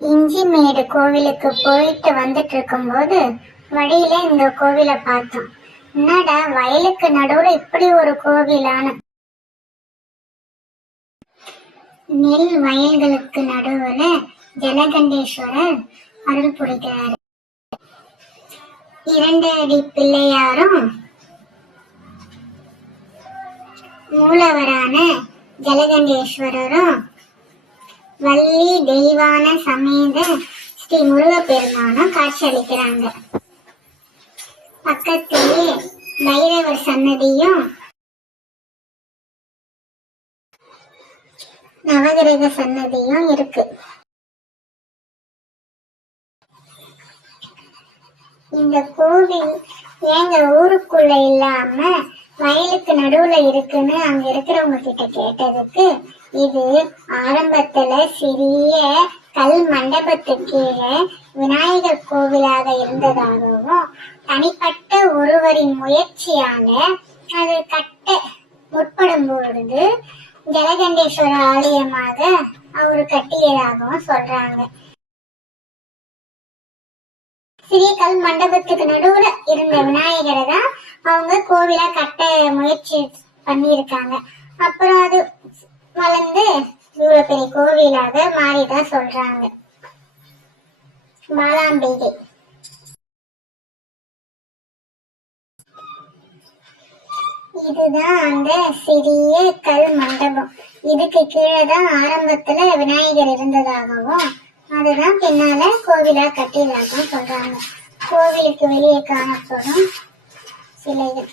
இஞ்சிமேடு கோவிலுக்கு போயிட்டு வந்துட்டு இருக்கும்போது வழியில இந்த கோவில பார்த்தோம். என்னடா வயலுக்கு நடுவுல இப்படி ஒரு கோவிலான நெல் வயல்களுக்கு நடுவுல ஜலகண்டேஸ்வரர் அருள் புரிகிறார். இரண்டு அடி பிள்ளையாரும் மூலவரான ஜலகண்டேஸ்வரரும் வள்ளி தெய்வான சமேத ஸ்ரீ முருகப்பெருமானும் காட்சியளிக்கிறாங்க. பக்கத்திலே பைரவர் சன்னதியும் நவகிரக சன்னதியும் இருக்கு. இந்த கோவில் எங்க ஊருக்குள்ள இல்லாம வயலுக்கு நடுவுல இருக்குன்னு அங்க இருக்கிறவங்க கிட்ட கேட்டதுக்கு இது ஆரம்பத்துல சிறிய கல் மண்டபத்து கீழே விநாயகர் கோவிலாக இருந்ததாகவும் தனிப்பட்ட ஒருவரின் முயற்சியால அது கட்ட முற்படும் பொழுது ஜலகண்டேஸ்வர ஆலயமாக அவரு கட்டியதாகவும் சொல்றாங்க. சிறிய கல் மண்டபத்துக்கு நடுவுல இருந்த விநாயகரை தான் அவங்க கோவிலா கட்ட முயற்சி பண்ணியிருக்காங்க. அப்புறம் அது வளர்ந்து இவ்வளவு பெரிய கோவிலாக மாறிதான் சொல்றாங்க. மாலாம்பிகை இதுதான் அந்த சிறிய கல் மண்டபம். இதுக்கு கீழே தான் ஆரம்பத்துல விநாயகர் இருந்ததாகவும் அதுதான் பின்னால கோவிலா கட்டியதாகவும் சொல்றாங்க. கோவிலுக்கு வெளியே காணப்படும் 一类的